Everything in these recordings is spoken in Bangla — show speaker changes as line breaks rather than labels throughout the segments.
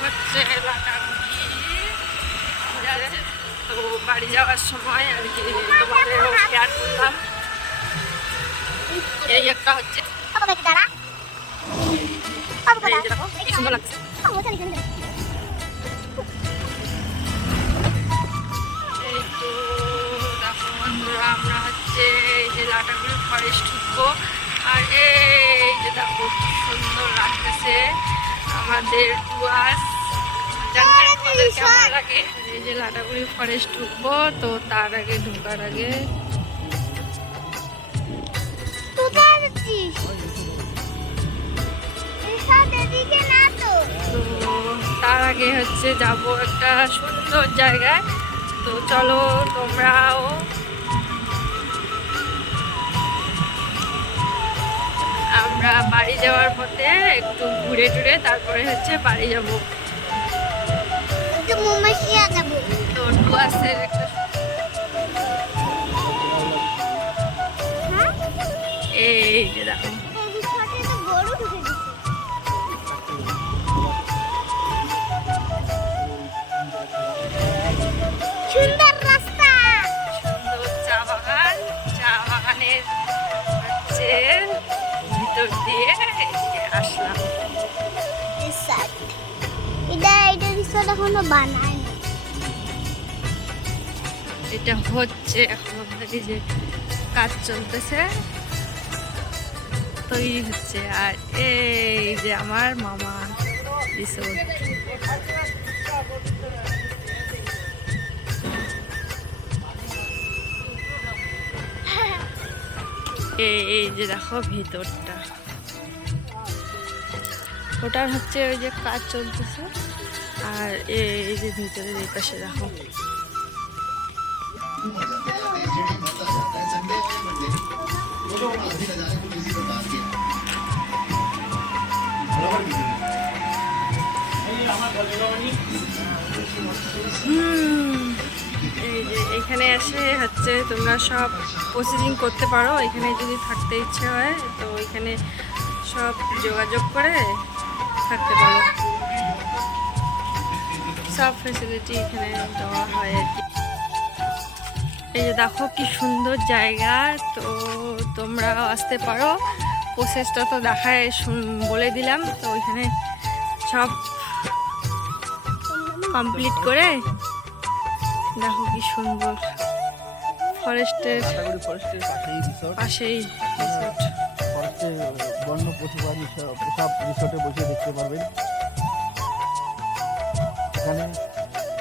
হচ্ছে লাটাগুড়ি তো বাড়ি যাওয়ার সময় আর কি তোমাদেরও শেয়ার করলাম এই একটা হচ্ছে সুন্দর লাগছে আমরা হচ্ছে এই যে লাটাগুড়ি ফরেস্ট ঢুকবো আর এই যে দেখো সুন্দর লাগতেছে। আমাদের কেমন লাগে? এই যে লাটাগুড়ি ফরেস্ট ঢুকবো তো তার আগে ঢোকার আগে।
তো
তার আগে হচ্ছে যাব একটা সুন্দর জায়গায়। তো চলো তোমরাও আমরা বাড়ি যাওয়ার পথে একটু ঘুরে টুরে তারপরে হচ্ছে বাড়ি যাব।
একটু মোমাশিয়া
তো ডুয়ার্সের একটা
হ্যাঁ?
এই যে দেখো। ভিতর দিয়ে আসলাম।
এটা এটা রিসর্ট এখনও বানায়
এটা হচ্ছে এখন আপনাকে যে কাজ চলতেছে। তৈরি হচ্ছে আর এই যে আমার মামা রিসোর্ট। এই যে দেখো ভিতরটা। ওটার হচ্ছে ওই যে কাজ চলতেছে আর এই যে ভিতরের এই পাশে দেখো। হুম, এই যে এখানে এসে হচ্ছে তোমরা সব প্রসেসিং করতে পারো, এখানে যদি থাকতে ইচ্ছে হয়, তো এখানে সব যোগাযোগ করে থাকতে পারো। সব ফেসিলিটি এখানে দেওয়া হয় আর কি। এই যে দেখো কি সুন্দর জায়গা, তো তোমরাও আসতে পারো। প্রসেসটা তো দেখায় বলে দিলাম, তো ওইখানে সব কমপ্লিট করে দেখো কি সুন্দর। ফরেস্টের
পাশেই বন্য প্রাণী সব রিসর্টে বসে দেখতে পারবেন। এখানে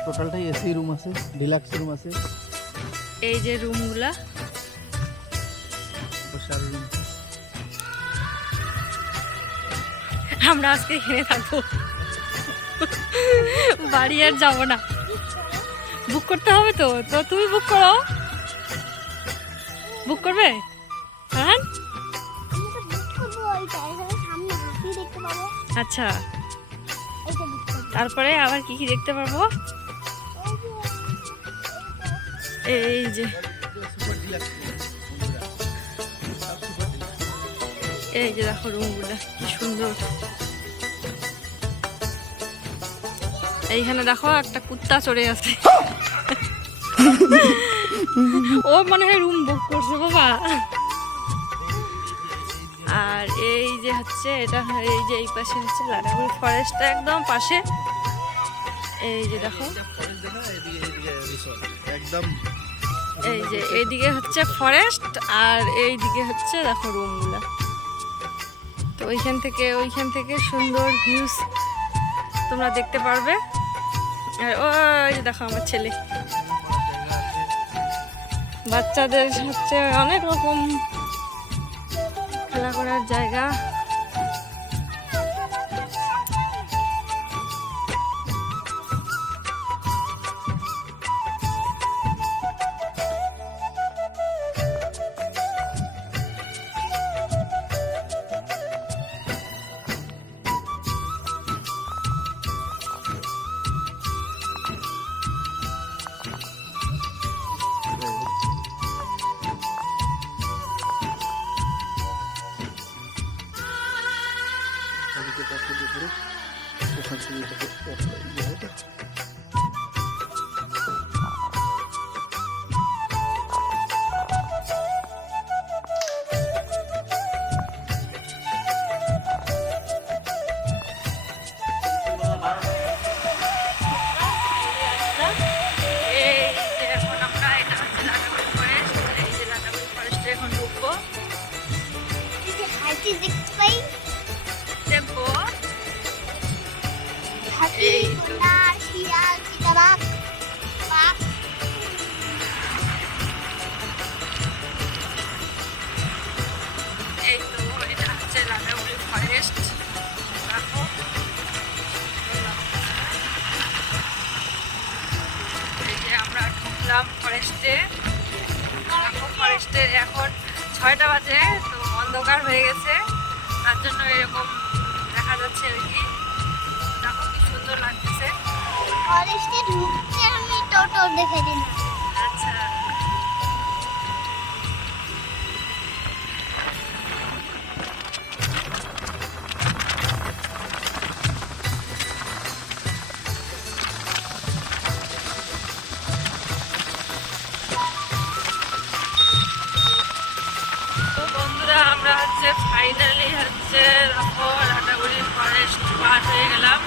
টোটালটাই এসি রুম আছে ডিলাক্স রুম আছে।
এই যে রুমগুলা। আমরা আজকে এখানে থাকব। বাড়ি আর যাব না। বুক করতে হবে তো। তো তুমি বুক করো। বুক করবে? হ্যাঁ?
পাবো
আচ্ছা। তারপরে আবার কি কি দেখতে পারব? এই যে। এই যে দেখো রুমগুলো কি সুন্দর। এইখানে দেখো একটা কুত্তা চড়ে আছে। ও মনে হয় রুম বুক করছে বাবা। আর এই যে হচ্ছে এটা এই যে এই পাশে হচ্ছে লাটাগুড়ি ফরেস্টটা একদম পাশে। এই যে দেখো।
একদম
এই যে এইদিকে হচ্ছে ফরেস্ট আর এইদিকে হচ্ছে দেখো রুমগুলা তো ওইখান থেকে ওইখান থেকে সুন্দর ভিউজ তোমরা দেখতে পারবে। আর ওই দেখো আমার ছেলে। বাচ্চাদের হচ্ছে অনেক রকম খেলা করার জায়গা।
শুরু করে ওখান থেকে
ইয়ে হয়ে গেছে আমরা ফরেস্টে ফরেস্টে এখন ছয়টা বাজে, তো অন্ধকার হয়ে গেছে। তার জন্য এরকম দেখা যাচ্ছে আর কি। দেখো কি সুন্দর লাগতেছে।
ফরেস্টে ঢুকতে আমি টোটো দেখে দিলাম।
ফাইনালি হচ্ছে দেখো রাটাগুড়ি ফরেস্ট পার হয়ে গেলাম।